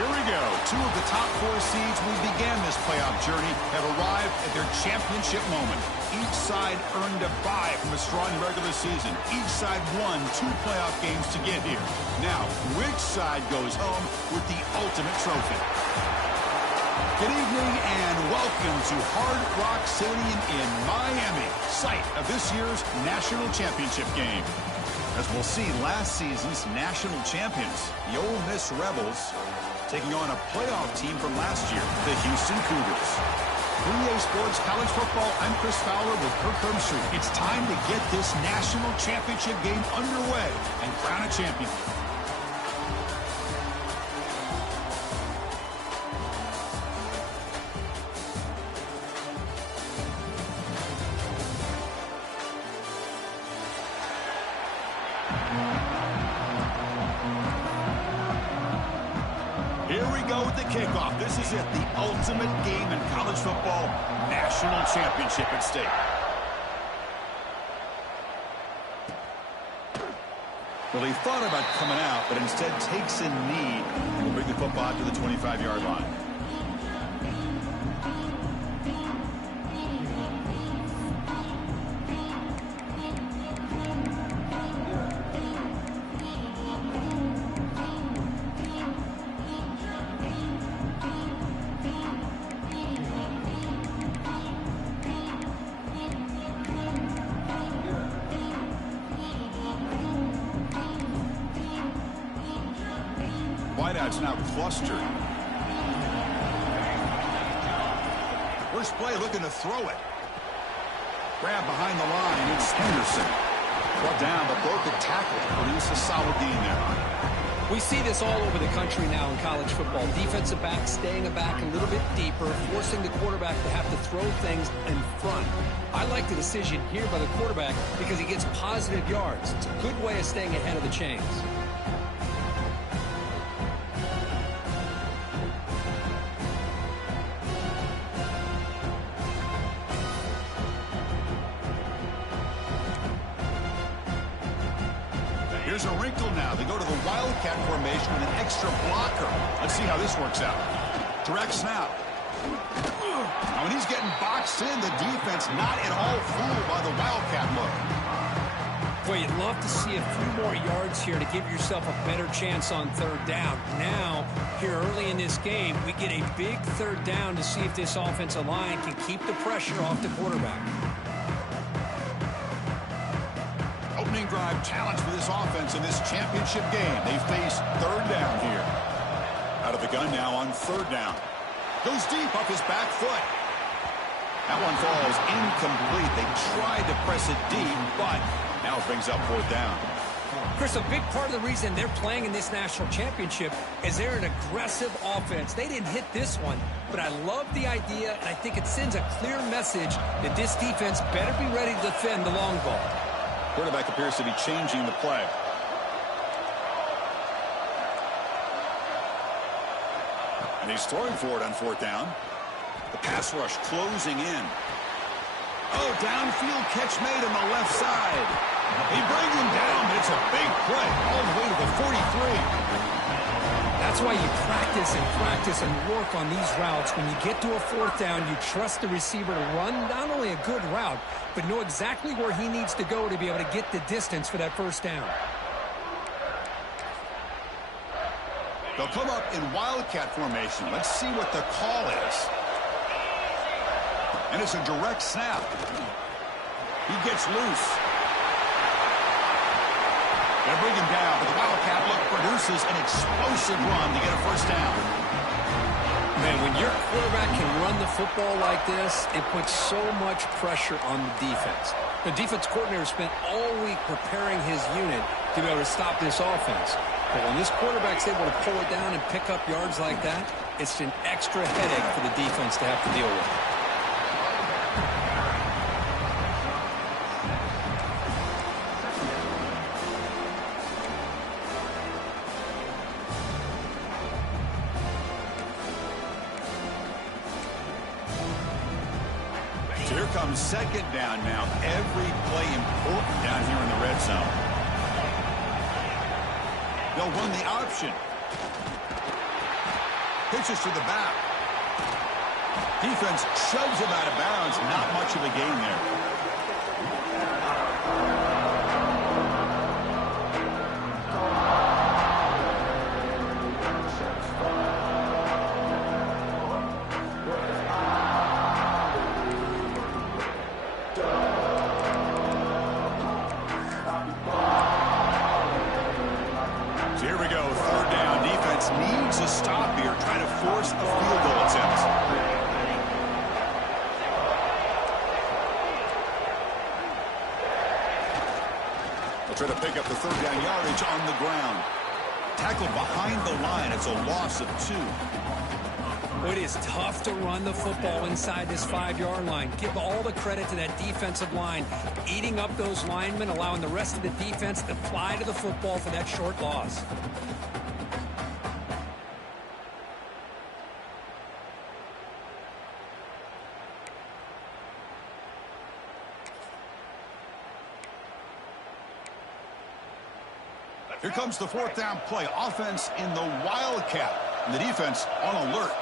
Here we go. Two of the top four seeds we began this playoff journey have arrived at their championship moment. Each side earned a bye from a strong regular season. Each side won 2 playoff games to get here. Now, which side goes home with the ultimate trophy? Good evening and welcome to Hard Rock Stadium in Miami, site of this year's national championship game. As we'll see, last season's national champions, the Ole Miss Rebels, taking on a playoff team from last year, the Houston Cougars. For EA Sports College Football, I'm Chris Fowler with Kirk Herbstreit. It's time to get this national championship game underway and crown a champion. Here we go with the kickoff. This is it, the ultimate game in college football, national championship at stake. Well, he thought about coming out, but instead takes a knee and will bring the football out to the 25-yard line. Wideouts now clustered. First play looking to throw it. Grab behind the line. It's Henderson. Brought down, but broke the tackle. Produce a solid gain there. We see this all over the country now in college football. Defensive backs staying back a little bit deeper, forcing the quarterback to have to throw things in front. I like the decision here by the quarterback because he gets positive yards. It's a good way of staying ahead of the chains. Here's a wrinkle now. They go to the Wildcat formation with an extra blocker. Let's see how this works out. Direct snap. Now, when he's getting boxed in, the defense not at all fooled by the Wildcat look. Boy, you'd love to see a few more yards here to give yourself a better chance on third down. Now, here early in this game, we get a big third down to see if this offensive line can keep the pressure off the quarterback. Opening drive challenge for this offense in this championship game. They face third down here. Out of the gun now on third down. Goes deep up his back foot. That one falls incomplete. They tried to press it deep, but now it brings up fourth down. Chris, a big part of the reason they're playing in this national championship is they're an aggressive offense. They didn't hit this one, but I love the idea, and I think it sends a clear message that this defense better be ready to defend the long ball. Quarterback appears to be changing the play. And he's throwing for it on fourth down. The pass rush closing in. Oh, downfield catch made on the left side. He brings him down, but it's a big play all the way to the 43. That's why you practice and work on these routes. When you get to a fourth down, you trust the receiver to run not only a good route, but know exactly where he needs to go to be able to get the distance for that first down. They'll come up in Wildcat formation. Let's see what the call is. And it's a direct snap. He gets loose. They bring him down, but the Wildcat look produces an explosive run to get a first down. Man, when your quarterback can run the football like this, it puts so much pressure on the defense. The defense coordinator spent all week preparing his unit to be able to stop this offense. But when this quarterback's able to pull it down and pick up yards like that, it's an extra headache for the defense to have to deal with. Here comes second down now. Every play important down here in the red zone. They'll run the option. Pitches to the back. Defense shoves him out of bounds. Not much of a gain there. So here we go. Third down. Defense needs a stop here. Trying to force a field goal attempt. Try to pick up the third down yardage on the ground. Tackled behind the line. It's a loss of 2. It is tough to run the football inside this 5-yard line. Give all the credit to that defensive line, eating up those linemen, allowing the rest of the defense to fly to the football for that short loss. Here comes the fourth down play. Offense in the Wildcat. And the defense on alert.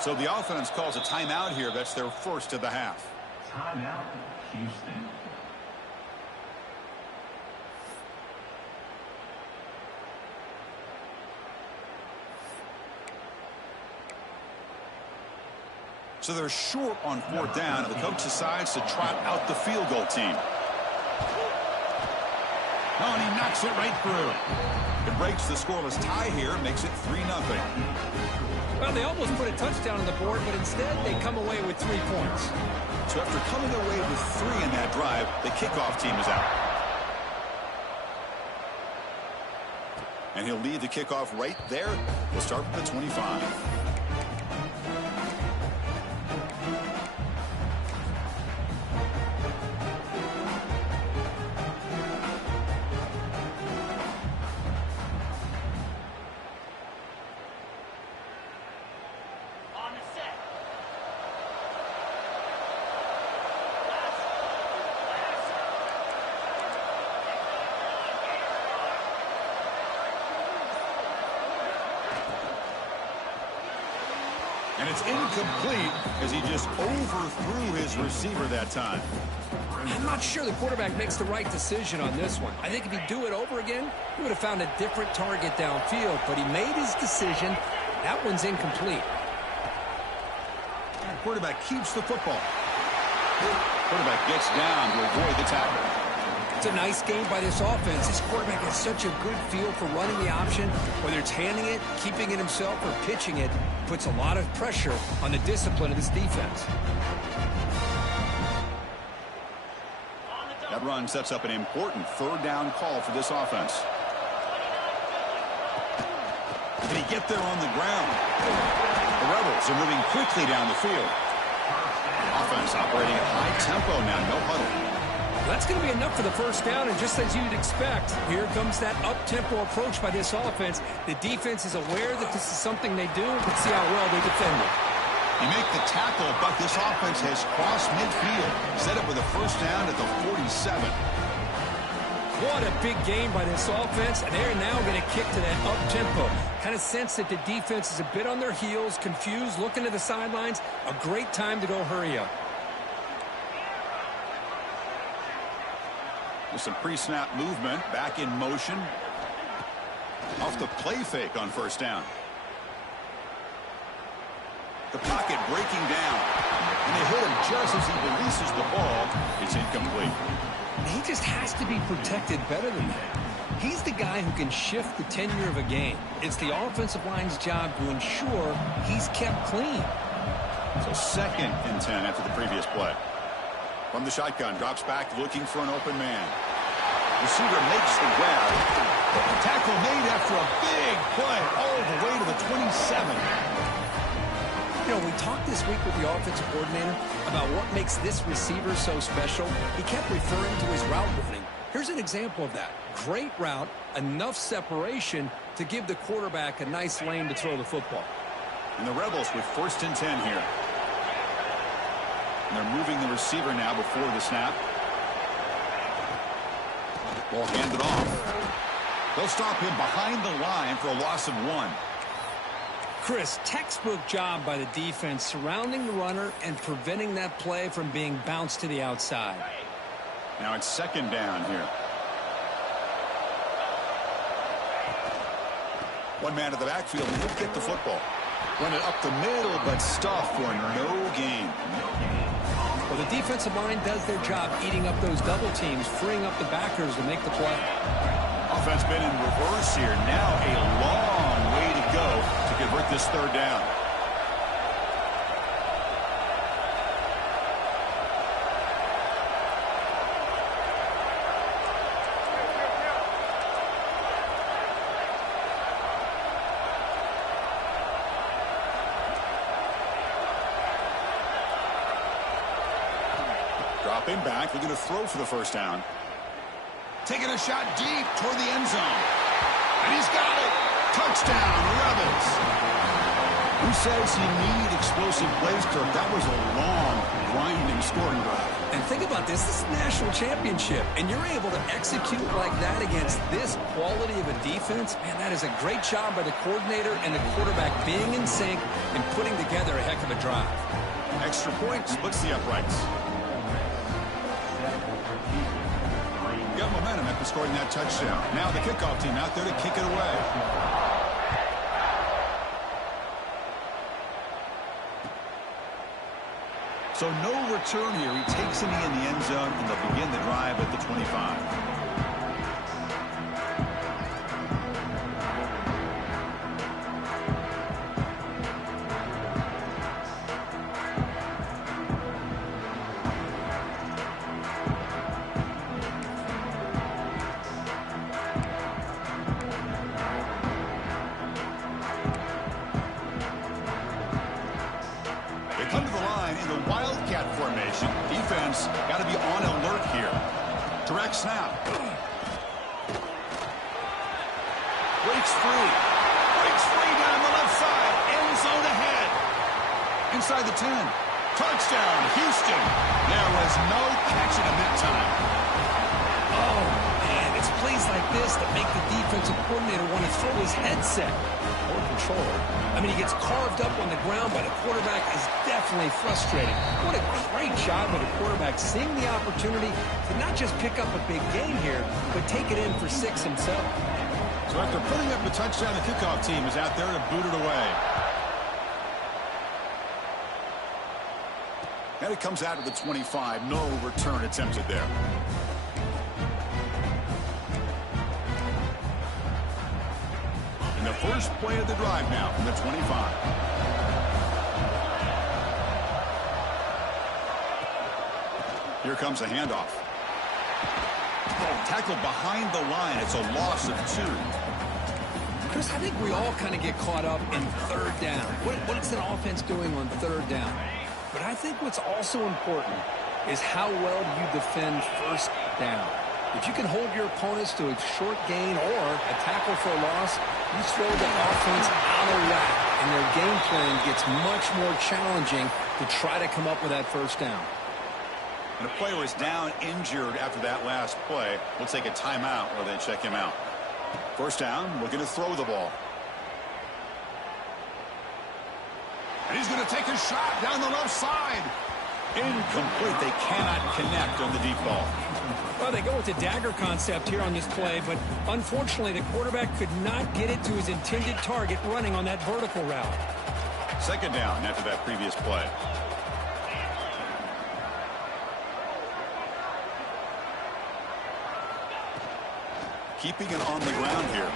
So the offense calls a timeout here. That's their first of the half. Timeout, Houston. So they're short on fourth down, and the coach decides to trot out the field goal team. Oh, and he knocks it right through. It breaks the scoreless tie here, makes it 3-0. Well, they almost put a touchdown on the board, but instead they come away with 3 points. So after coming away with 3 in that drive, the kickoff team is out. And he'll lead the kickoff right there. We'll start with the 25. And it's incomplete as he just overthrew his receiver that time. I'm not sure the quarterback makes the right decision on this one. I think if he'd do it over again, he would have found a different target downfield, but he made his decision. That one's incomplete. The quarterback keeps the football. Quarterback gets down to avoid the tackle. It's a nice game by this offense. This quarterback has such a good feel for running the option. Whether it's handing it, keeping it himself, or pitching it, puts a lot of pressure on the discipline of this defense. That run sets up an important third down call for this offense. Can he get there on the ground? The Rebels are moving quickly down the field. Offense operating at high tempo now, no huddle. That's going to be enough for the first down, and just as you'd expect, here comes that up-tempo approach by this offense. The defense is aware that this is something they do. Let's see how well they defend it. You make the tackle, but this offense has crossed midfield. Set up with a first down at the 47. What a big game by this offense, and they're now going to kick to that up-tempo. Kind of sense that the defense is a bit on their heels, confused, looking to the sidelines. A great time to go hurry up. With some pre-snap movement, back in motion. Off the play fake on first down. The pocket breaking down. And they hit him just as he releases the ball. It's incomplete. He just has to be protected better than that. He's the guy who can shift the tenure of a game. It's the offensive line's job to ensure he's kept clean. So 2nd and 10 after the previous play. From the shotgun, drops back looking for an open man. Receiver makes the grab. Tackle made after a big play all the way to the 27. You know, we talked this week with the offensive coordinator about what makes this receiver so special. He kept referring to his route running. Here's an example of that. Great route, enough separation to give the quarterback a nice lane to throw the football. And the Rebels with 1st and 10 here. And they're moving the receiver now before the snap. Ball handed off. They'll stop him behind the line for a loss of 1. Chris, textbook job by the defense surrounding the runner and preventing that play from being bounced to the outside. Now it's 2nd down here. One man to the backfield, and he'll get the football. Run it up the middle, but stuffed for no gain. Well, the defensive line does their job eating up those double teams, freeing up the backers to make the play. Offense been in reverse here. Now a long way to go to convert this 3rd down. Dropping back, looking to throw for the 1st down. Taking a shot deep toward the end zone. And he's got it. Touchdown, Rebels. Who says you need explosive plays, Kirk? That was a long, grinding scoring drive. And think about this. This is a national championship, and you're able to execute like that against this quality of a defense. Man, that is a great job by the coordinator and the quarterback being in sync and putting together a heck of a drive. Extra point splits the uprights. Got momentum after scoring that touchdown. Now the kickoff team out there to kick it away. So no return here. He takes it in the end zone, and they'll begin the drive at the 25. Come to the line in the Wildcat formation. Defense got to be on alert here. Direct snap. Breaks free. Breaks free down the left side. End zone ahead. Inside the 10. Touchdown, Houston. There was no catching him that time. Oh, man, it's plays like this that make the defensive coordinator want to throw his headset or controller. I mean, he gets carved up on the ground by the quarterback. Is definitely frustrating. What a great job by the quarterback seeing the opportunity to not just pick up a big gain here, but take it in for 6 himself. So after putting up the touchdown, the kickoff team is out there to boot it away. And it comes out of the 25. No return attempted there. The first play of the drive now from the 25. Here comes a handoff. Oh, tackled behind the line. It's a loss of 2. Chris, I think we all kind of get caught up in 3rd down. What's an offense doing on 3rd down? But I think what's also important is how well you defend 1st down. If you can hold your opponents to a short gain or a tackle for a loss, you throw the offense out of whack, and their game plan gets much more challenging to try to come up with that 1st down. And a player is down injured after that last play. We'll take a timeout while they check him out. 1st down, looking to throw the ball. And he's going to take a shot down the left side. Incomplete. They cannot connect on the deep ball. Well, they go with the dagger concept here on this play, but unfortunately the quarterback could not get it to his intended target running on that vertical route. 2nd down after that previous play. Keeping it on the ground here.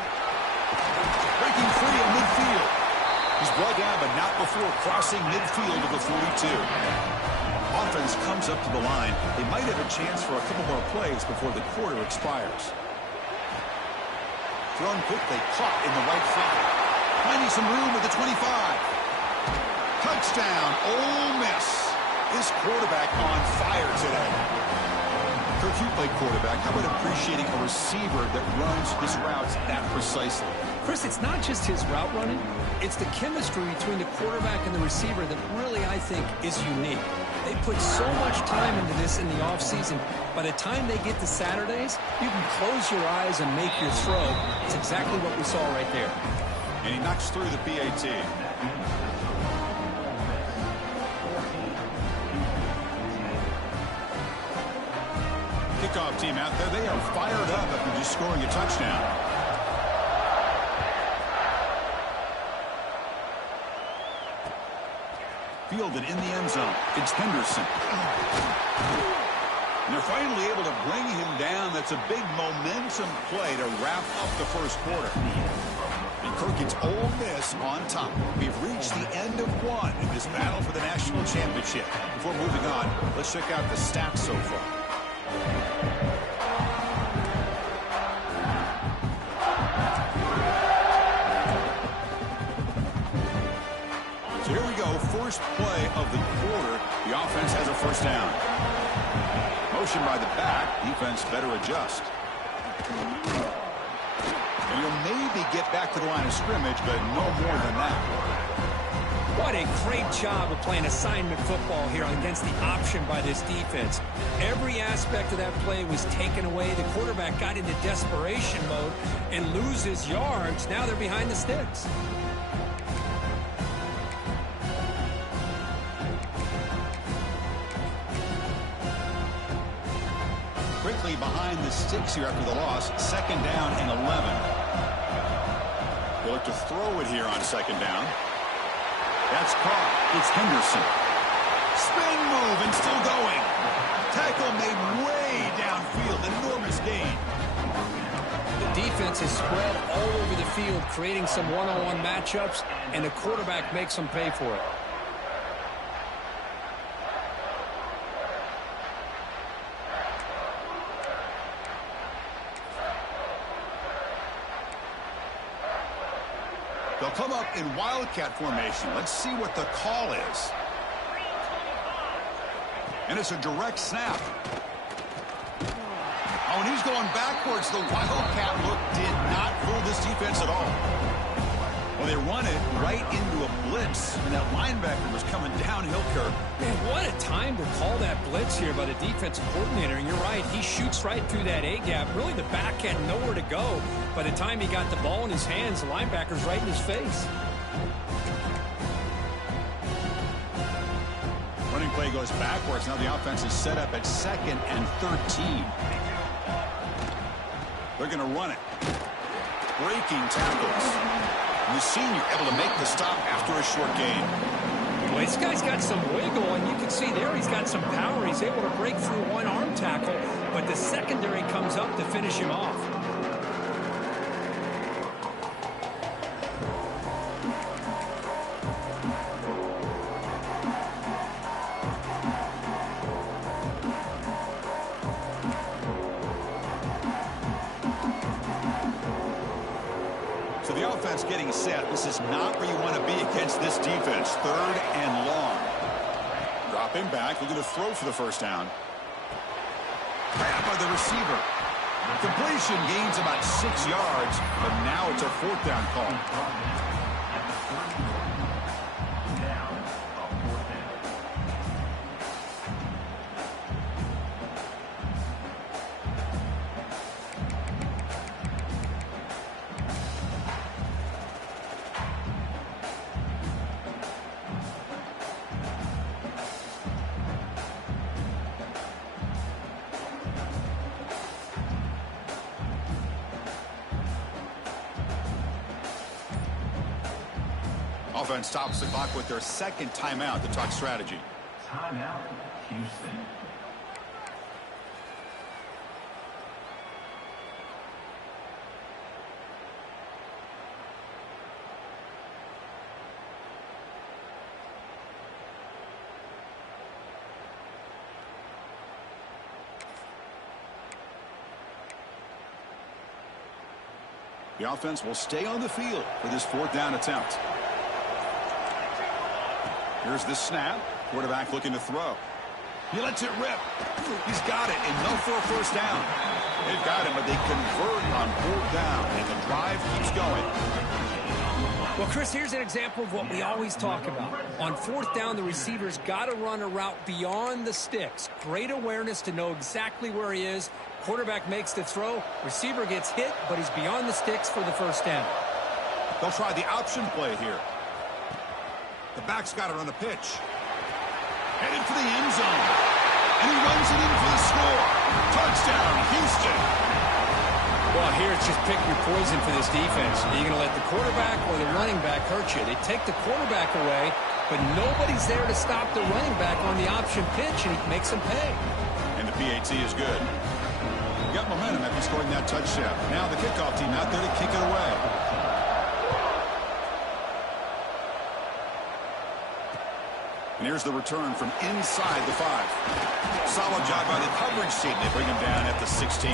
Breaking free in midfield. He's brought down, but not before crossing midfield of the 42. Offense comes up to the line. They might have a chance for a couple more plays before the quarter expires. Thrown quickly, caught in the right flat. Finding some room at the 25. Touchdown, Ole Miss. This quarterback on fire today. Kirk, you play quarterback. How about appreciating a receiver that runs his routes that precisely? Chris, it's not just his route running. It's the chemistry between the quarterback and the receiver that really, I think, is unique. They put so much time into this in the offseason. By the time they get to Saturdays, you can close your eyes and make your throw. It's exactly what we saw right there. And he knocks through the PAT. Kickoff team out there. They are fired up after just scoring a touchdown. Fielded in the end zone. It's Henderson. And they're finally able to bring him down. That's a big momentum play to wrap up the first quarter. And Kirk, it's Ole Miss on top. We've reached the end of one in this battle for the national championship. Before moving on, let's check out the stats so far. So here we go, first play of the quarter. The offense has a first down. Motion by the back, defense better adjust. And you'll maybe get back to the line of scrimmage, but no more than that. What a great job of playing assignment football here against the option by this defense. Every aspect of that play was taken away. The quarterback got into desperation mode and loses yards. Now they're behind the sticks. Quickly behind the sticks here after the loss. Second down and 11. They'll look to throw it here on second down. That's caught. It's Henderson. Spin move and still going. Tackle made way downfield. Enormous gain. The defense is spread all over the field, creating some one-on-one matchups, and the quarterback makes them pay for it. They'll come up in wildcat formation. Let's see what the call is. And it's a direct snap. Oh, and he's going backwards. The wildcat look did not fool this defense at all. Well, they run it right into a blitz, and that linebacker was coming downhill, Kirk. Man, what a time to call that blitz here by the defensive coordinator. And you're right, he shoots right through that A-gap. Really, the back had nowhere to go. By the time he got the ball in his hands, the linebacker's right in his face. Running play goes backwards. Now the offense is set up at 2nd and 13. They're going to run it. Breaking tackles. And the senior able to make the stop after a short gain. Well, this guy's got some wiggle, and you can see there he's got some power. He's able to break through one arm tackle, but the secondary comes up to finish him off. So the offense getting set. This is not where you want to be against this defense. 3rd and long. Dropping back, looking to throw for the first down. Grab by the receiver. Completion gains about 6 yards, but now it's a 4th down call. Offense stops the clock with their 2nd timeout to talk strategy. Timeout, Houston. The offense will stay on the field for this 4th down attempt. Here's the snap. Quarterback looking to throw. He lets it rip. He's got it, and no for a first down. They've got him, but they convert on 4th down, and the drive keeps going. Well, Chris, here's an example of what we always talk about. On fourth down, the receiver's got to run a route beyond the sticks. Great awareness to know exactly where he is. Quarterback makes the throw. Receiver gets hit, but he's beyond the sticks for the first down. They'll try the option play here. The back's got it on the pitch. Headed for the end zone. And he runs it in for the score. Touchdown, Houston. Well, here it's just pick your poison for this defense. Are you going to let the quarterback or the running back hurt you? They take the quarterback away, but nobody's there to stop the running back on the option pitch, and he makes them pay. And the PAT is good. Got momentum after scoring that touchdown. Now the kickoff team out there to kick it away. And here's the return from inside the 5. Solid job by the coverage team. They bring him down at the 16.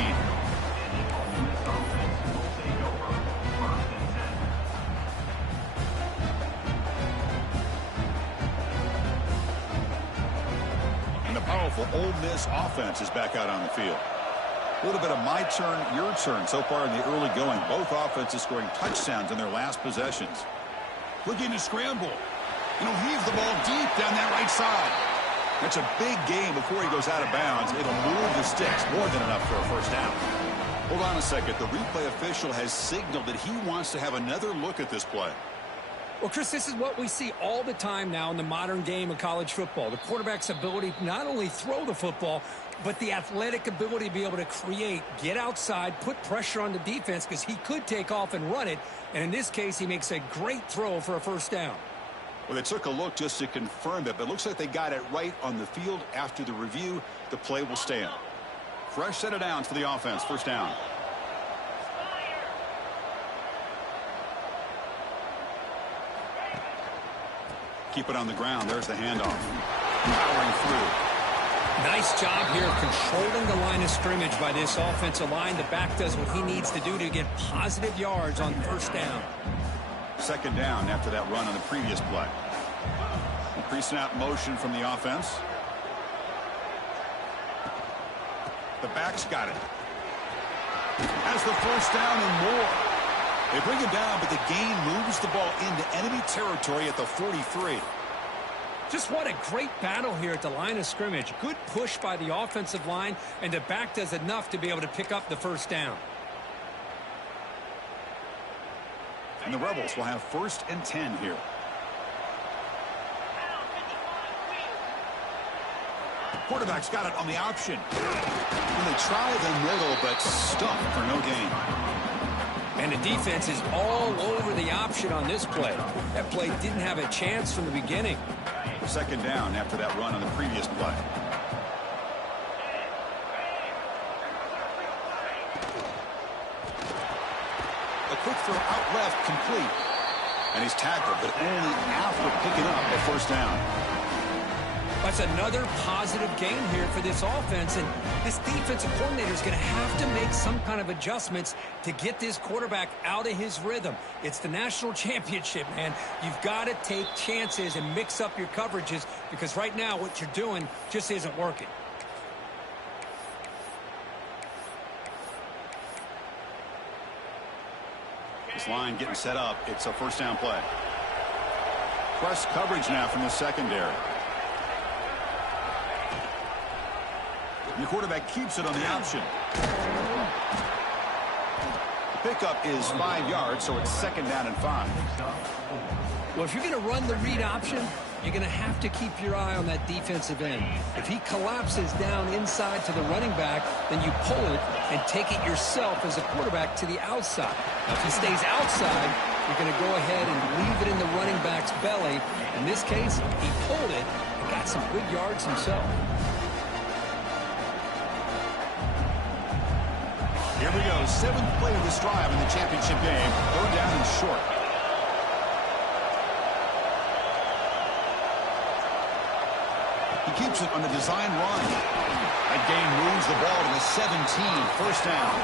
And the powerful Ole Miss offense is back out on the field. A little bit of my turn, your turn so far in the early going. Both offenses scoring touchdowns in their last possessions. Looking to scramble. And he'll heave the ball deep down that right side. That's a big gain before he goes out of bounds. It'll move the sticks, more than enough for a first down. Hold on a second. The replay official has signaled that he wants to have another look at this play. Well, Chris, this is what we see all the time now in the modern game of college football. The quarterback's ability to not only throw the football, but the athletic ability to be able to create, get outside, put pressure on the defense because he could take off and run it. And in this case, he makes a great throw for a first down. Well, they took a look just to confirm it, but it looks like they got it right on the field. After the review, the play will stand. Fresh set of downs for the offense. First down. Keep it on the ground. There's the handoff. Powering through. Nice job here of controlling the line of scrimmage by this offensive line. The back does what he needs to do to get positive yards on first down. Second down after that run on the previous play. Pre-snap motion from the offense. The back's got it. Has the first down and more. They bring it down, but the gain moves the ball into enemy territory at the 43. Just what a great battle here at the line of scrimmage. Good push by the offensive line, and the back does enough to be able to pick up the first down. And the Rebels will have 1st and 10 here. Quarterback's got it on the option. And they try the middle, but stuffed for no gain. And the defense is all over the option on this play. That play didn't have a chance from the beginning. Second down after that run on the previous play. A quick throw out left, complete. And he's tackled, but only after picking up a first down. That's another positive gain here for this offense, and this defensive coordinator is going to have to make some kind of adjustments to get this quarterback out of his rhythm. It's the national championship, man. You've got to take chances and mix up your coverages because right now what you're doing just isn't working. This line getting set up. It's a first down play. Press coverage now from the secondary. Your quarterback keeps it on the option. The pickup is 5 yards, so it's second down and 5. Well, if you're going to run the read option, you're going to have to keep your eye on that defensive end. If he collapses down inside to the running back, then you pull it and take it yourself as a quarterback to the outside. Now, if he stays outside, you're going to go ahead and leave it in the running back's belly. In this case, he pulled it and got some good yards himself. Here we go. 7th play of this drive in the championship game. 3rd down and short. He keeps it on the design run. That gain moves the ball to the 17. First down.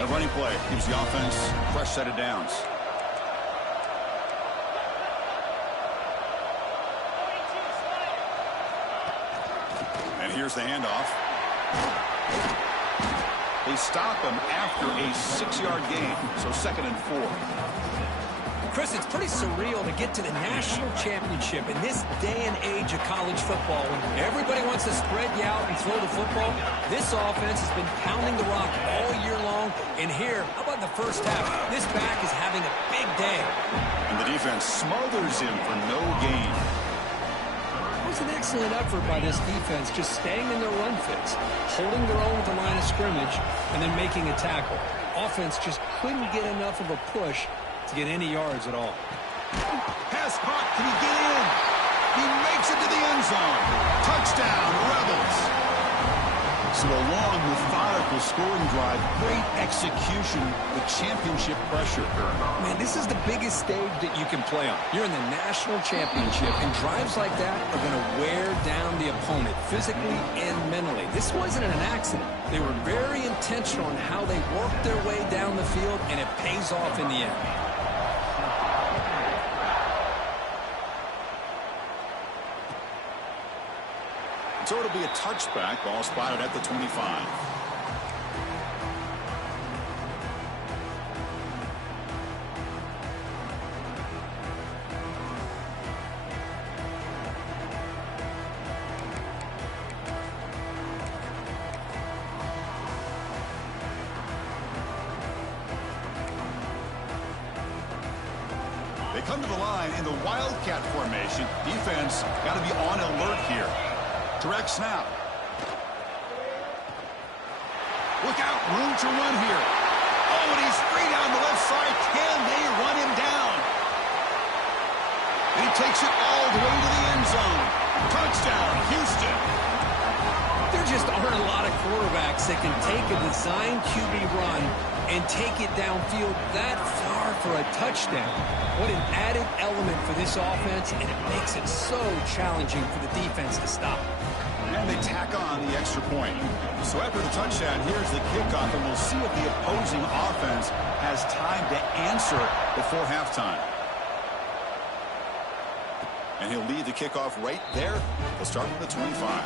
A running play gives the offense a fresh set of downs. And here's the handoff. They stop him after a 6-yard gain, so 2nd and 4. Chris, it's pretty surreal to get to the national championship in this day and age of college football. When everybody wants to spread you out and throw the football, this offense has been pounding the rock all year long. And here, how about the first half? This back is having a big day. And the defense smothers him for no gain. It was an excellent effort by this defense, just staying in their run fits, holding their own at the line of scrimmage, and then making a tackle. Offense just couldn't get enough of a push to get any yards at all. Pass caught. Can he get in? He makes it to the end zone. Touchdown, Rebels. So a long, methodical scoring drive. Great execution with championship pressure. Man, this is the biggest stage that you can play on. You're in the national championship, and drives like that are going to wear down the opponent physically and mentally. This wasn't an accident. They were very intentional on how they worked their way down the field, and it pays off in the end. So it'll be a touchback. Ball spotted at the 25. They come to the line in the Wildcat formation. Defense got to be on alert here. Direct snap. Look out, room to run here. Oh, and he's free down the left side. Can they run him down? And he takes it all the way to the end zone. Touchdown, Houston. There just aren't a lot of quarterbacks that can take a design QB run and take it downfield that far for a touchdown. What an added element for this offense, and it makes it so challenging for the defense to stop. And they tack on the extra point. So after the touchdown, here's the kickoff, and we'll see if the opposing offense has time to answer before halftime. And he'll lead the kickoff right there. They'll start from the 25.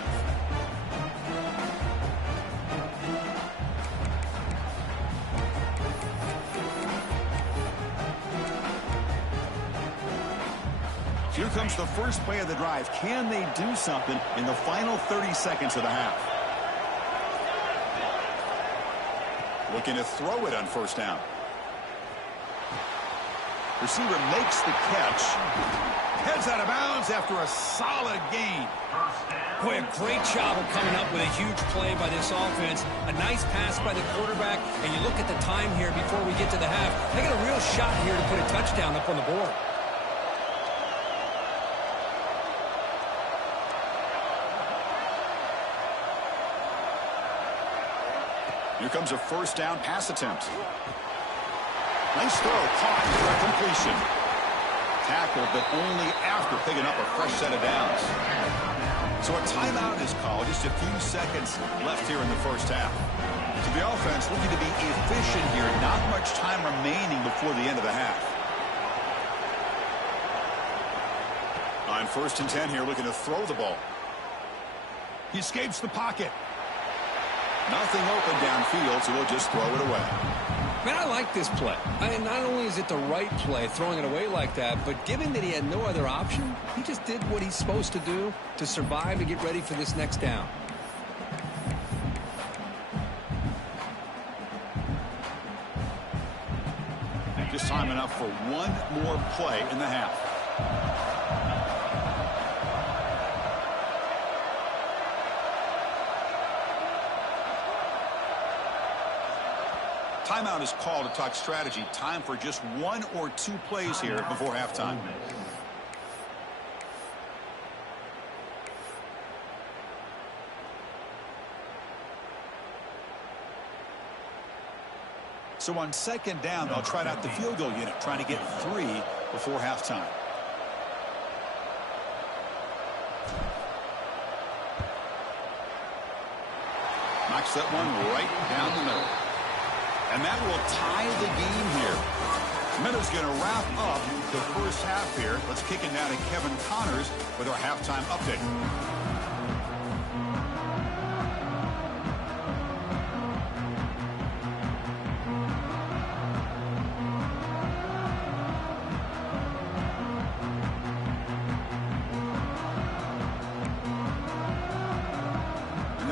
Here comes the first play of the drive. Can they do something in the final 30 seconds of the half? Looking to throw it on first down. Receiver makes the catch. Heads out of bounds after a solid gain. Boy, a great job of coming up with a huge play by this offense. A nice pass by the quarterback. And you look at the time here before we get to the half. They got a real shot here to put a touchdown up on the board. Here comes a first down pass attempt. Nice throw, caught for a completion. Tackled, but only after picking up a fresh set of downs. So a timeout is called. Just a few seconds left here in the first half. So the offense looking to be efficient here. Not much time remaining before the end of the half. On 1st and 10 here, looking to throw the ball. He escapes the pocket. Nothing open downfield, so he'll just throw it away. Man, I like this play. I mean, not only is it the right play, throwing it away like that, but given that he had no other option, he just did what he's supposed to do to survive and get ready for this next down. Just time enough for one more play in the half. Timeout is called to talk strategy. Time for just 1 or 2 plays here before halftime. So on 2nd down, they'll try out the field goal unit, trying to get 3 before halftime. Knocks that one right down the middle. And that will tie the game here. Minutes going to wrap up the first half here. Let's kick it now to Kevin Connors with our halftime update.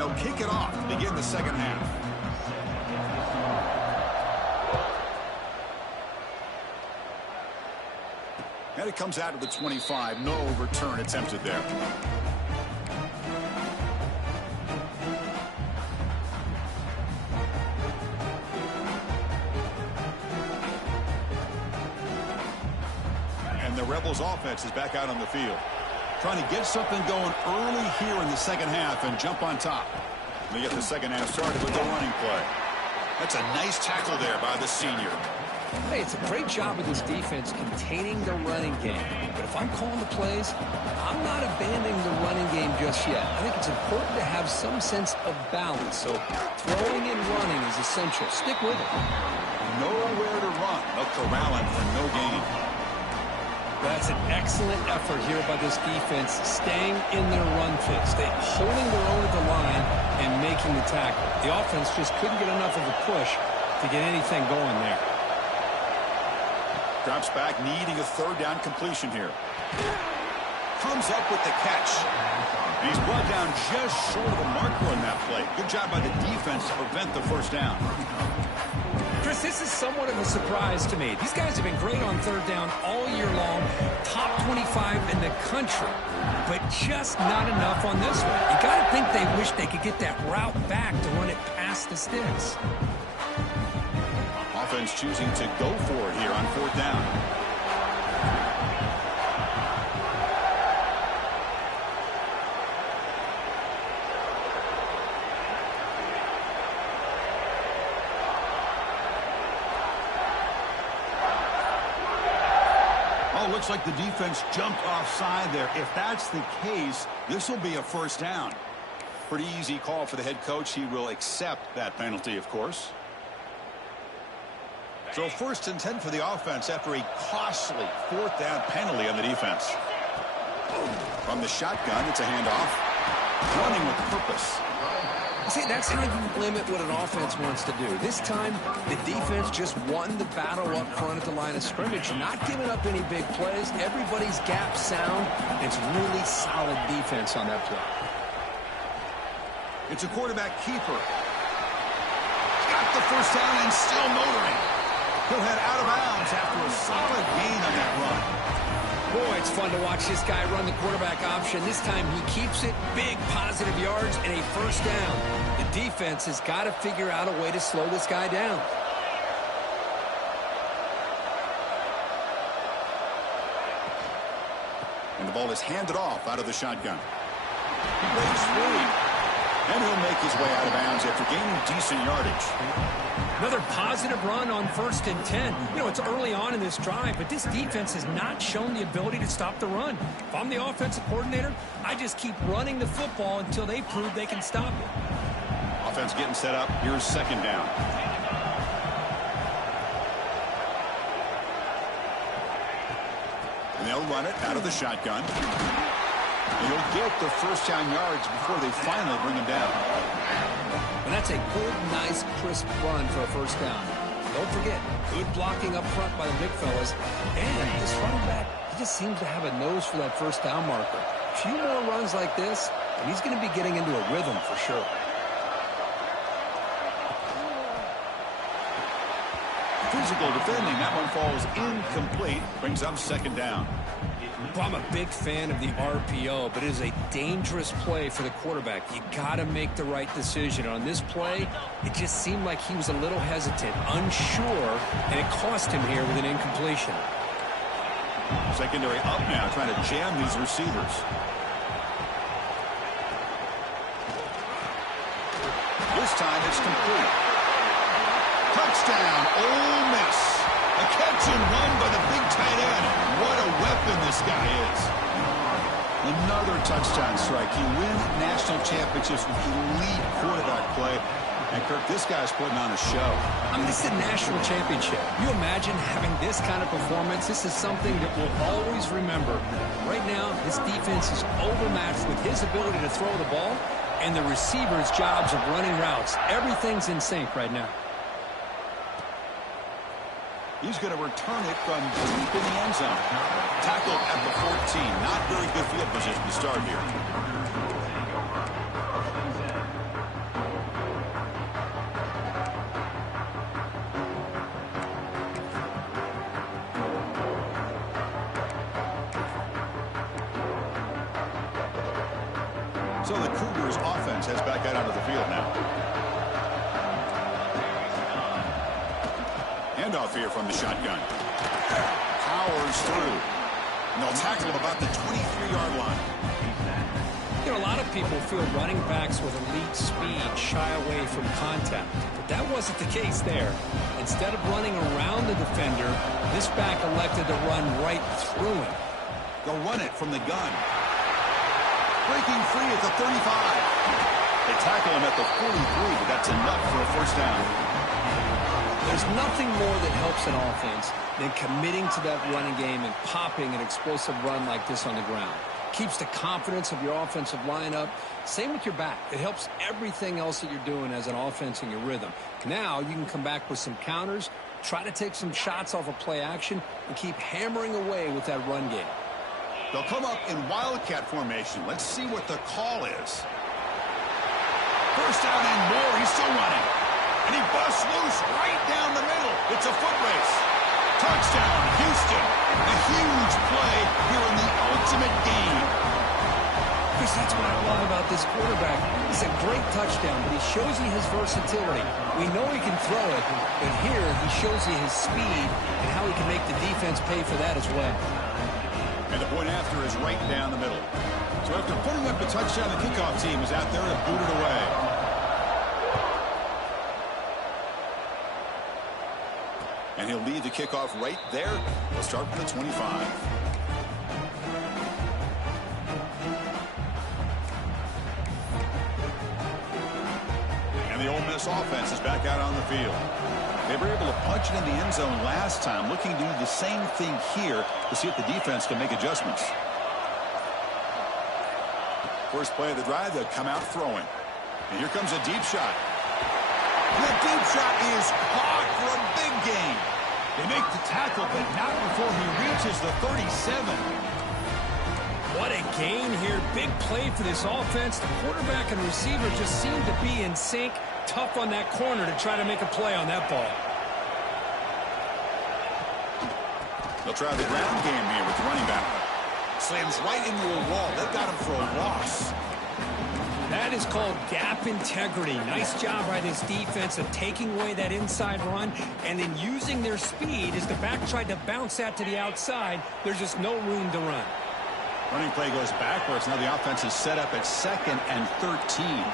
they'll kick it off to begin the second half. And it comes out to the 25. No return attempted there. And the Rebels offense is back out on the field. Trying to get something going early here in the second half and jump on top. They get the second half started with the running play. That's a nice tackle there by the senior. Hey, it's a great job of this defense containing the running game. But if I'm calling the plays, I'm not abandoning the running game just yet. I think it's important to have some sense of balance. So throwing and running is essential. Stick with it. Nowhere to run. They'll corral him for no gain. That's an excellent effort here by this defense, staying in their run fit, holding their own at the line and making the tackle. The offense just couldn't get enough of a push to get anything going there. Drops back, needing a third down completion here. Comes up with the catch. And he's brought down just short of the marker on that play. Good job by the defense to prevent the first down. Chris, this is somewhat of a surprise to me. These guys have been great on third down all year long, top 25 in the country, but just not enough on this one. You got to think they wish they could get that route back to run it past the sticks. Offense choosing to go for it here on fourth down. Oh, looks like the defense jumped offside there. If that's the case, this will be a first down. Pretty easy call for the head coach. He will accept that penalty, of course. So 1st and 10 for the offense after a costly fourth down penalty on the defense. From the shotgun, it's a handoff. Running with purpose. See, that's how you limit what an offense wants to do. This time, the defense just won the battle up front at the line of scrimmage, not giving up any big plays. Everybody's gap sound. It's really solid defense on that play. It's a quarterback keeper. Got the first down and still motoring. He'll head out of bounds after a solid gain on that run. Boy, it's fun to watch this guy run the quarterback option. This time he keeps it, big positive yards, and a first down. The defense has got to figure out a way to slow this guy down. And the ball is handed off out of the shotgun. He breaks free. And he'll make his way out of bounds after gaining decent yardage. Another positive run on 1st and 10. You know, it's early on in this drive, but this defense has not shown the ability to stop the run. If I'm the offensive coordinator, I just keep running the football until they prove they can stop it. Offense getting set up. Here's second down. And they'll run it out of the shotgun. And he'll get the first down yards before they finally bring him down. And that's a good, nice, crisp run for a first down. Don't forget, good blocking up front by the big fellas. And this running back, he just seems to have a nose for that first down marker. A few more runs like this, and he's going to be getting into a rhythm for sure. Physical defending. That one falls incomplete. Brings up second down. Well, I'm a big fan of the RPO, but it is a dangerous play for the quarterback. You got to make the right decision. On this play, it just seemed like he was a little hesitant, unsure, and it cost him here with an incompletion. Secondary up now, trying to jam these receivers. This time it's complete. Touchdown, Ole Miss. A catch and run by the big tight end. What a weapon this guy is. Another touchdown strike. He wins national championships with elite quarterback play. And, Kirk, this guy's putting on a show. I mean, this is a national championship. You imagine having this kind of performance? This is something that we'll always remember. Right now, this defense is overmatched with his ability to throw the ball and the receivers' jobs of running routes. Everything's in sync right now. He's going to return it from deep in the end zone. Tackled at the 14. Not very good field position to start here. Cougars offense heads back out onto the field now. Handoff here from the shotgun. Powers through. And they'll tackle him about the 23-yard line. You know, a lot of people feel running backs with elite speed shy away from contact. But that wasn't the case there. Instead of running around the defender, this back elected to run right through him. They'll run it from the gun. Breaking free at the 35. They tackle him at the 43, but that's enough for a first down. There's nothing more that helps an offense than committing to that running game and popping an explosive run like this on the ground. Keeps the confidence of your offensive line up. Same with your back. It helps everything else that you're doing as an offense in your rhythm. Now you can come back with some counters, try to take some shots off of play action, and keep hammering away with that run game. They'll come up in Wildcat formation. Let's see what the call is. First down and more. He's still running. And he busts loose right down the middle. It's a foot race. Touchdown, Houston. A huge play here in the ultimate game. Chris, that's what I love about this quarterback. It's a great touchdown, but he shows you his versatility. We know he can throw it, but here he shows you his speed and how he can make the defense pay for that as well. And the point after is right down the middle. So after putting up a touchdown, the kickoff team is out there to boot it away. And he'll lead the kickoff right there. He'll start from the 25. And the Ole Miss offense is back out on the field. They were able to punch it in the end zone last time, looking to do the same thing here to see if the defense can make adjustments. First play of the drive, they'll come out throwing. And here comes a deep shot. And the deep shot is caught for a big gain. They make the tackle, but not before he reaches the 37. What a gain here. Big play for this offense. The quarterback and receiver just seem to be in sync. Tough on that corner to try to make a play on that ball. They'll try the ground game here with the running back. Slams right into a wall. They've got him for a loss. That is called gap integrity. Nice job by this defense of taking away that inside run and then using their speed as the back tried to bounce that to the outside. There's just no room to run. Running play goes backwards. Now the offense is set up at 2nd and 13.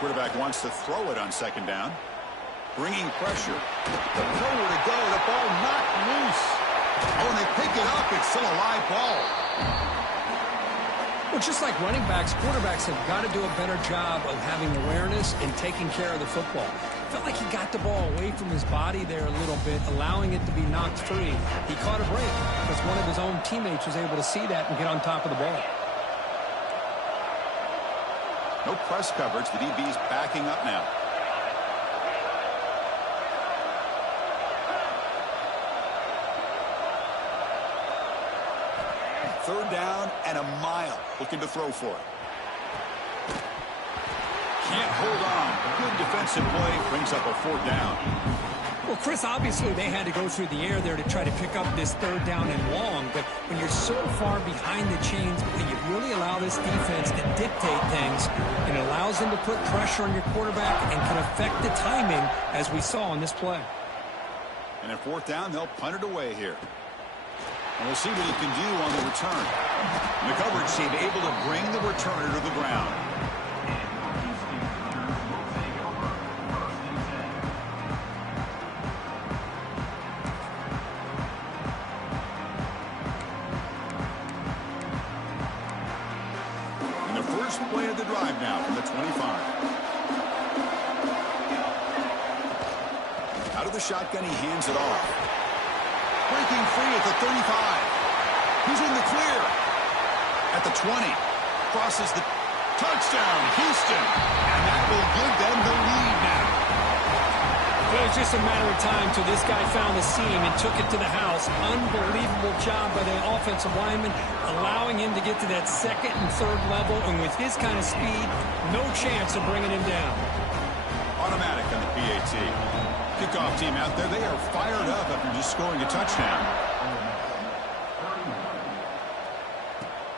Quarterback wants to throw it on 2nd down. Bringing pressure. Nowhere to go. The ball knocked loose. Oh, and they pick it up. It's still a live ball. Well, just like running backs, quarterbacks have got to do a better job of having awareness and taking care of the football. Felt like he got the ball away from his body there a little bit, allowing it to be knocked free. He caught a break because one of his own teammates was able to see that and get on top of the ball. No press coverage. The DB's backing up now. Third down and a mile. Looking to throw for it. Can't hold on. Good defensive play. Brings up a 4th down. Well, Chris, obviously they had to go through the air there to try to pick up this 3rd down and long. But when you're so far behind the chains, you really allow this defense to dictate things. And it allows them to put pressure on your quarterback and can affect the timing, as we saw on this play. And at 4th down, they'll punt it away here. And we'll see what he can do on the return. And the coverage team able to bring the returner to the ground. And the first play of the drive now from the 25. Out of the shotgun, he hands it off. Breaking free at the 35. He's in the clear. At the 20. Crosses the touchdown, Houston. And that will give them the lead now. Well, it's just a matter of time till this guy found the seam and took it to the house. Unbelievable job by the offensive lineman, allowing him to get to that 2nd and 3rd level. And with his kind of speed, no chance of bringing him down. Automatic on the PAT. Kickoff team out there, they are fired up after just scoring a touchdown.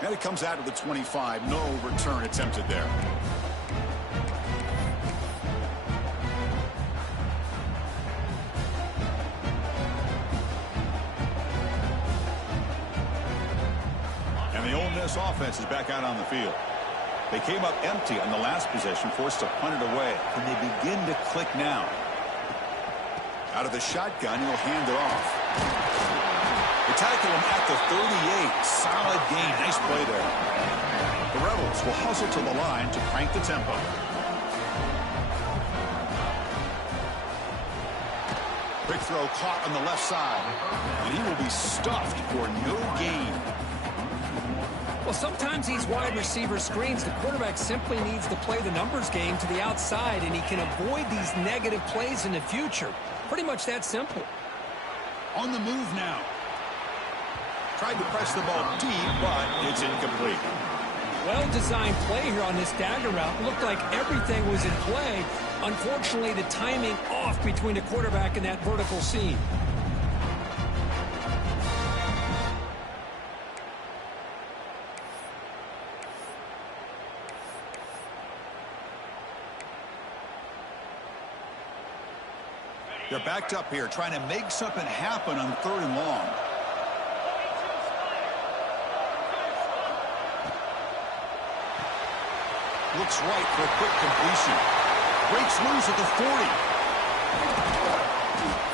And it comes out of the 25. No return attempted there. And the Ole Miss offense is back out on the field. They came up empty on the last possession, forced to punt it away. Can they begin to click now? Out of the shotgun, he'll hand it off. They tackle him at the 38. Solid gain. Nice play there. The Rebels will hustle to the line to crank the tempo. Quick throw caught on the left side. And he will be stuffed for no gain. Well, sometimes these wide receiver screens, the quarterback simply needs to play the numbers game to the outside, and he can avoid these negative plays in the future. Pretty much that simple. On the move now. Tried to press the ball deep, but it's incomplete. Well-designed play here on this dagger route. Looked like everything was in play. Unfortunately, the timing off between the quarterback and that vertical seam. They're backed up here, trying to make something happen on 3rd and long. Looks right for a quick completion. Breaks loose at the 40.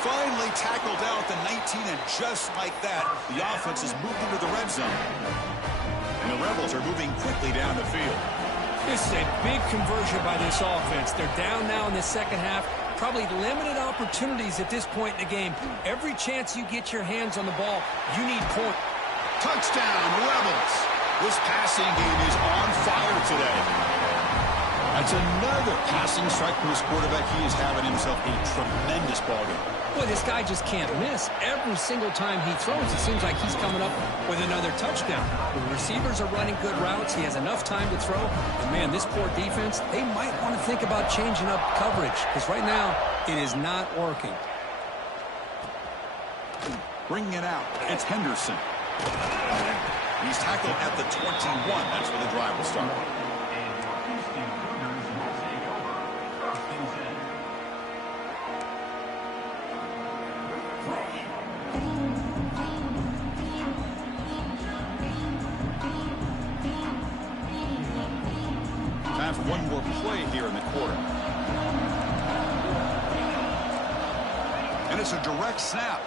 Finally tackled down at the 19, and just like that, the offense has moved into the red zone. And the Rebels are moving quickly down the field. This is a big conversion by this offense. They're down now in the second half. Probably limited opportunities at this point in the game. Every chance you get your hands on the ball, you need point. Touchdown, Rebels. This passing game is on fire today. That's another passing strike from his quarterback. He is having himself a tremendous ballgame. Boy, this guy just can't miss. Every single time he throws, it seems like he's coming up with another touchdown. The receivers are running good routes. He has enough time to throw. And, man, this poor defense, they might want to think about changing up coverage because right now it is not working. Bringing it out. It's Henderson. He's tackled at the 21. That's where the drive will start. Time for one more play here in the quarter. And it's a direct snap.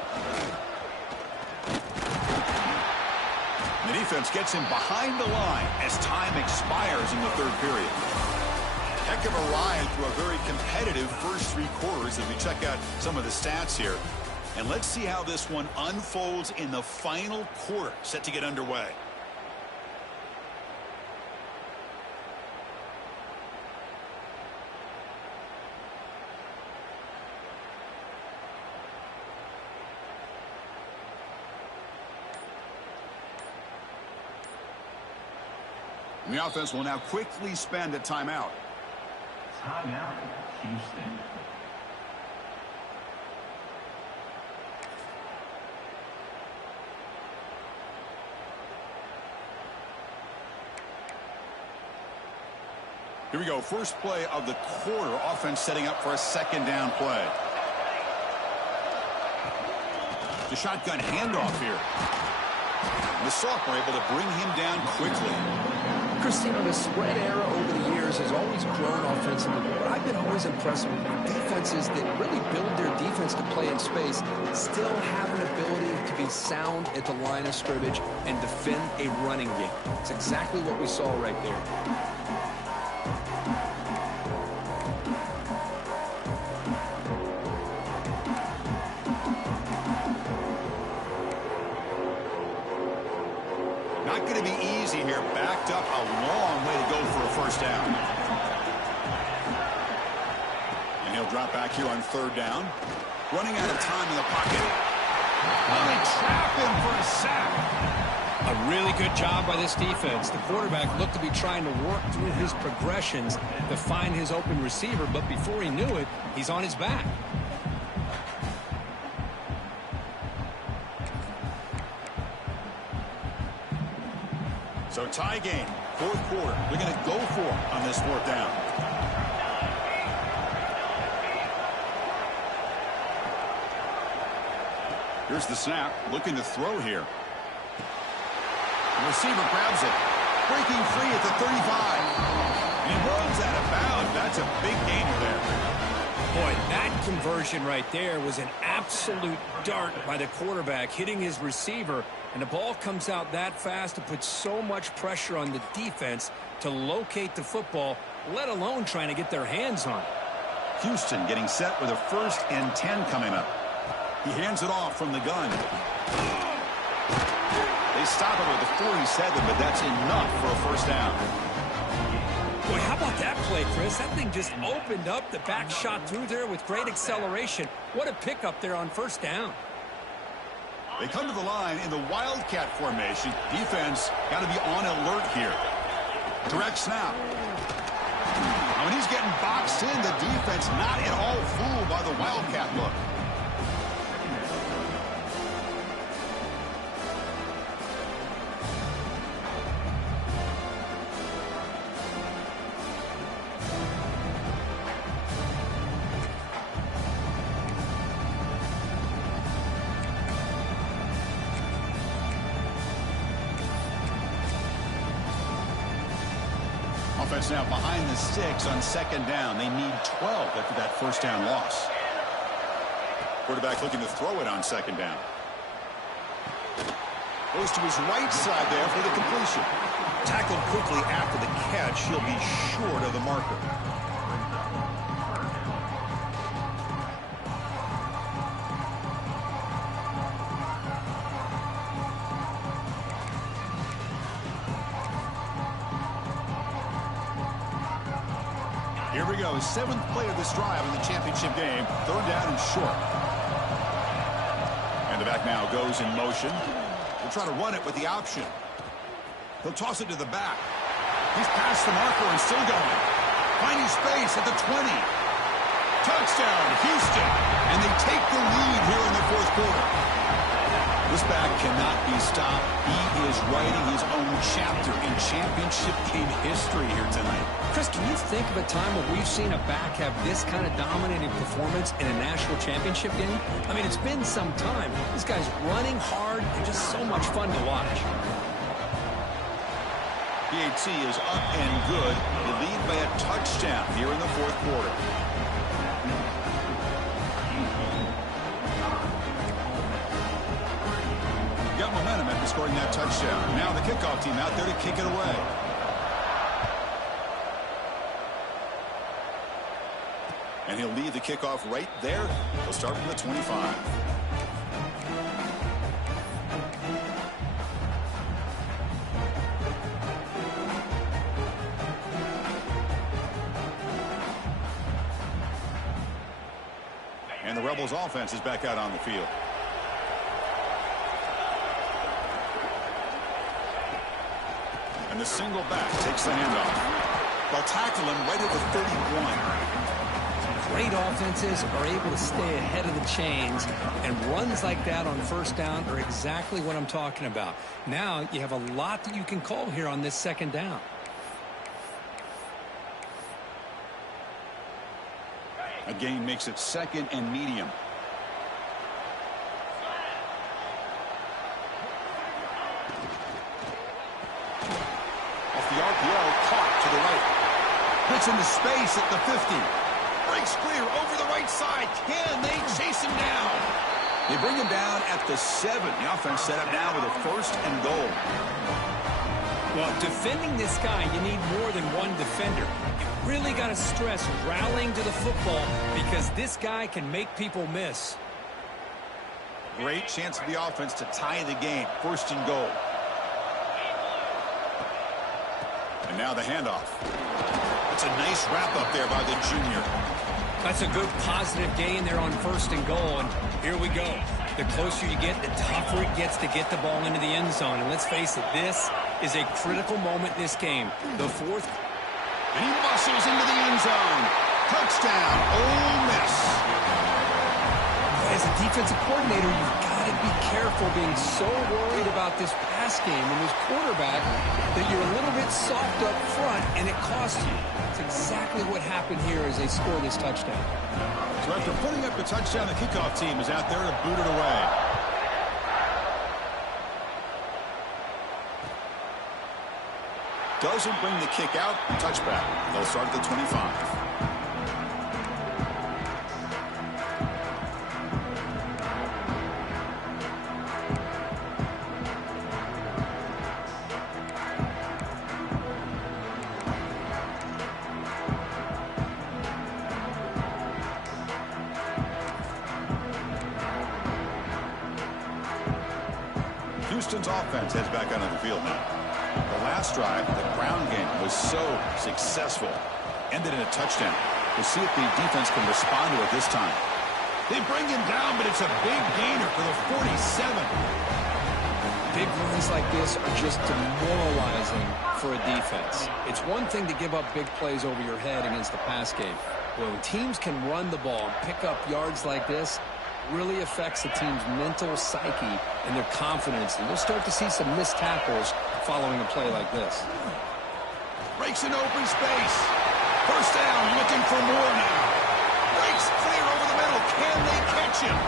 The defense gets him behind the line as time expires in the 3rd period. Heck of a ride through a very competitive first 3 quarters as we check out some of the stats here. And let's see how this one unfolds in the final quarter, set to get underway. And the offense will now quickly spend a timeout. Timeout, Houston. Here we go. First play of the quarter. Offense setting up for a 2nd down play. The shotgun handoff here. The Soft were able to bring him down quickly. Christina, the spread era over the years has always grown offensively, but I've been always impressed with defenses that really build their defense to play in space, still have an ability to be sound at the line of scrimmage and defend a running game. It's exactly what we saw right there. Not going to be easy here. Backed up a long way to go for a 1st down. And he'll drop back here on 3rd down. Running out of time in the pocket. And they trap him for a sack. A really good job by this defense. The quarterback looked to be trying to work through his progressions to find his open receiver, but before he knew it, he's on his back. So tie game, fourth quarter. They're going to go for it on this fourth down. Here's the snap, looking to throw here. The receiver grabs it, breaking free at the 35. He runs out of bounds. That's a big gainer there. Boy, that conversion right there was an absolute dart by the quarterback, hitting his receiver, and the ball comes out that fast to put so much pressure on the defense to locate the football, let alone trying to get their hands on it. Houston getting set with a 1st and 10 coming up. He hands it off from the gun. They stop it with the 47, but that's enough for a first down. Boy, how about that play, Chris? That thing just opened up. The back shot through there with great acceleration. What a pickup there on first down. They come to the line in the Wildcat formation. Defense got to be on alert here. Direct snap. Now, when he's getting boxed in, the defense not at all fooled by the Wildcat look. Offense now behind the sticks on second down. They need 12 after that first down loss. Quarterback looking to throw it on second down. Goes to his right side there for the completion. Tackled quickly after the catch. He'll be short of the marker. Here we go, 7th play of this drive in the championship game. 3rd down and short. And the back now goes in motion. He'll try to run it with the option. He'll toss it to the back. He's past the marker and still going. Finding space at the 20. Touchdown, Houston. And they take the lead here in the fourth quarter. This back cannot be stopped. He is writing his own chapter in championship game history here tonight. Chris, can you think of a time when we've seen a back have this kind of dominating performance in a national championship game? I mean, it's been some time. This guy's running hard and just so much fun to watch. PAT is up and good. They lead by a touchdown here in the fourth quarter. Got momentum after scoring that touchdown. Now the kickoff team out there to kick it away. And he'll lead the kickoff right there. He'll start from the 25. And the Rebels offense is back out on the field. And the single back takes the handoff. They'll tackle him right at the 31. Great offenses are able to stay ahead of the chains, and runs like that on first down are exactly what I'm talking about. Now you have a lot that you can call here on this second down. A gain makes it 2nd and medium. Off the RPO, caught to the right. Hits into space at the 50. Breaks clear over the right side. Can they chase him down? They bring him down at the 7. The offense set up now with a 1st and goal. Well, defending this guy, you need more than one defender. You really got to stress rallying to the football because this guy can make people miss. Great chance for the offense to tie the game. 1st and goal. And now the handoff. That's a nice wrap up there by the junior. That's a good positive gain there on 1st and goal, and here we go. The closer you get, the tougher it gets to get the ball into the end zone. And let's face it, this is a critical moment in this game. The 4th. And he muscles into the end zone. Touchdown, Ole Miss. As a defensive coordinator, you've got got to be careful being so worried about this pass game and this quarterback that you're a little bit soft up front and it costs you. It's exactly what happened here as they score this touchdown. So after putting up the touchdown, the kickoff team is out there to boot it away. Doesn't bring the kick out. Touchback. They'll start at the 25. Houston's offense heads back onto the field now. The last drive, the ground game, was so successful. Ended in a touchdown. We'll see if the defense can respond to it this time. They bring him down, but it's a big gainer for the 47. Big runs like this are just demoralizing for a defense. It's one thing to give up big plays over your head against the pass game. When teams can run the ball and pick up yards like this, really affects the team's mental psyche and their confidence. And you'll start to see some missed tackles following a play like this. Breaks an open space. First down, looking for more now. Breaks clear over the middle. Can they catch him?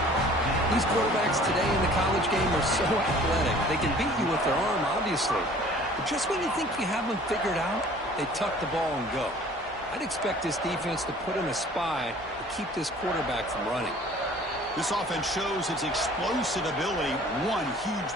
These quarterbacks today in the college game are so athletic. They can beat you with their arm, obviously. But just when you think you have them figured out, they tuck the ball and go. I'd expect this defense to put in a spy to keep this quarterback from running. This offense shows its explosive ability. One huge...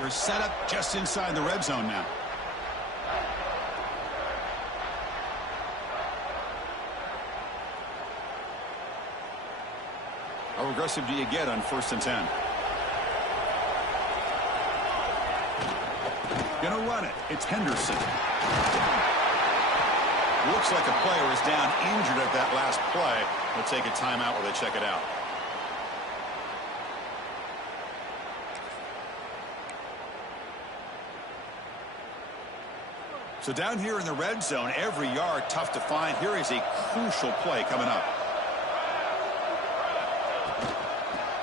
They're set up just inside the red zone now. How aggressive do you get on 1st and 10? Gonna run it. It's Henderson. Looks like a player is down injured at that last play. They'll take a timeout while they check it out. So down here in the red zone, every yard tough to find. Here is a crucial play coming up.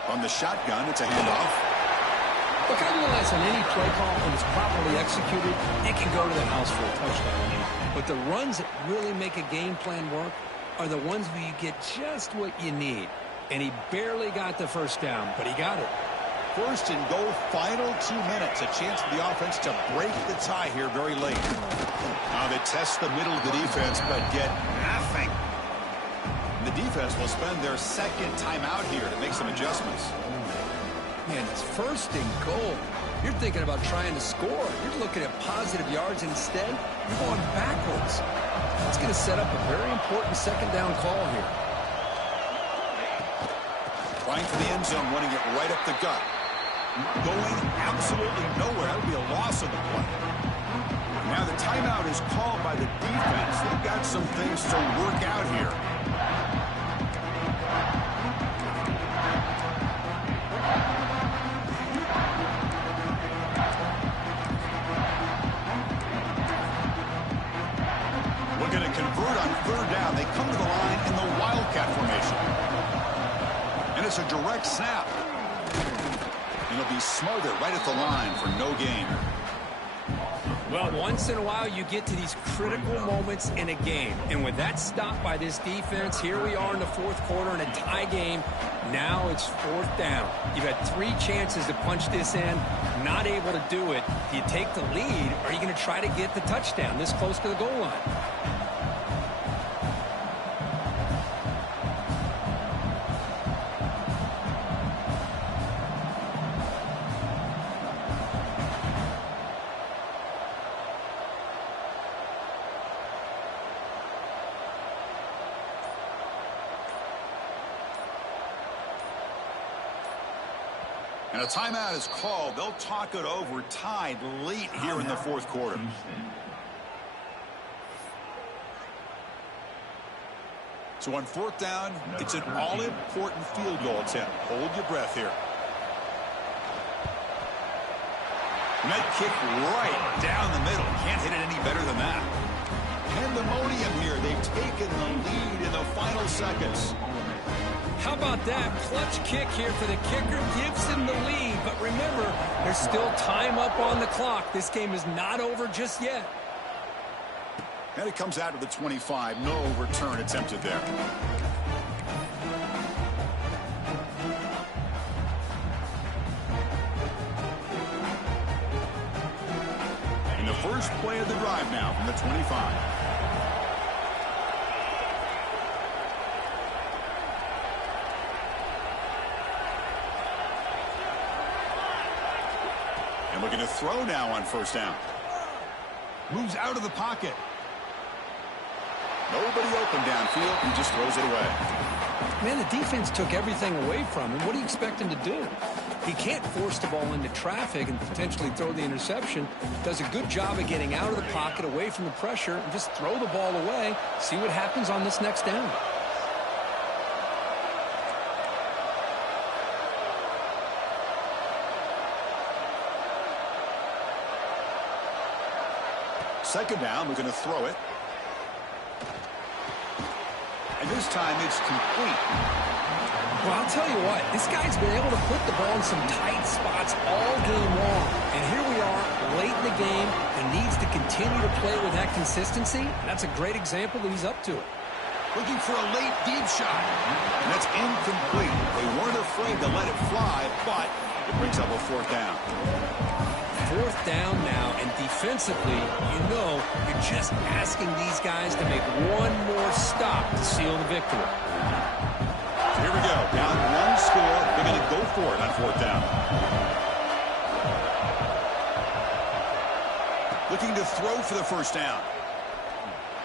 On the shotgun, it's a handoff. Look, I realize on any play call, when it's properly executed, it can go to the house for a touchdown. But the runs that really make a game plan work are the ones where you get just what you need. And he barely got the first down, but he got it. 1st and goal, final 2 minutes. A chance for the offense to break the tie here very late. Now they test the middle of the defense, but get nothing. And the defense will spend their 2nd timeout here to make some adjustments. Man, it's 1st and goal. You're thinking about trying to score. You're looking at positive yards. Instead, you're going backwards. That's going to set up a very important 2nd down call here. Trying for the end zone, running it right up the gut. Going absolutely nowhere. That would be a loss of the play. Now the timeout is called by the defense. They've got some things to work out here. Looking to convert on 3rd down. They come to the line in the Wildcat formation. And it's a direct snap. And he'll be smothered right at the line for no gain. Well, once in a while, you get to these critical moments in a game. And with that stop by this defense, here we are in the 4th quarter in a tie game. Now it's 4th down. You've had 3 chances to punch this in, not able to do it. Do you take the lead, or are you going to try to get the touchdown this close to the goal line? And a timeout is called. They'll talk it over, tied late here in the fourth quarter. So on fourth down, it's an all-important field goal attempt. Hold your breath here. And that kick right down the middle. Can't hit it any better than that. Pandemonium here. They've taken the lead in the final seconds. How about that? Clutch kick here for the kicker. Gives them the lead. But remember, there's still time up on the clock. This game is not over just yet. And it comes out of the 25. No return attempted there. In the first play of the drive now from the 25. And looking to throw now on first down. Moves out of the pocket. Nobody open downfield. He just throws it away. Man, the defense took everything away from him. What do you expect him to do? He can't force the ball into traffic and potentially throw the interception. Does a good job of getting out of the pocket, away from the pressure, and just throw the ball away. See what happens on this next down. Second down, we're going to throw it. And this time it's complete. Well, I'll tell you what, this guy's been able to put the ball in some tight spots all game long. And here we are, late in the game. He needs to continue to play with that consistency. That's a great example that he's up to it. Looking for a late deep shot. And that's incomplete. They weren't afraid to let it fly, but it brings up a fourth down. Fourth down now, and defensively, you know you're just asking these guys to make one more stop to seal the victory. So here we go. Down one score. They're going to go for it on fourth down. Looking to throw for the first down.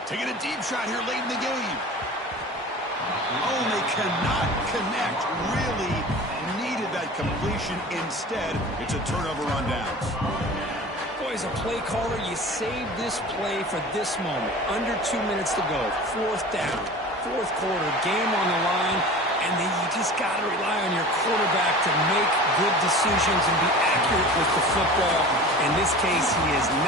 Taking a deep shot here late in the game. Oh, they cannot connect. Really needed that completion. Instead, it's a turnover on downs. Boy, as a play caller, you saved this play for this moment. Under 2 minutes to go. Fourth down. Fourth quarter. Game on the line. And then you just got to rely on your quarterback to make good decisions and be accurate with the football. In this case, he is not.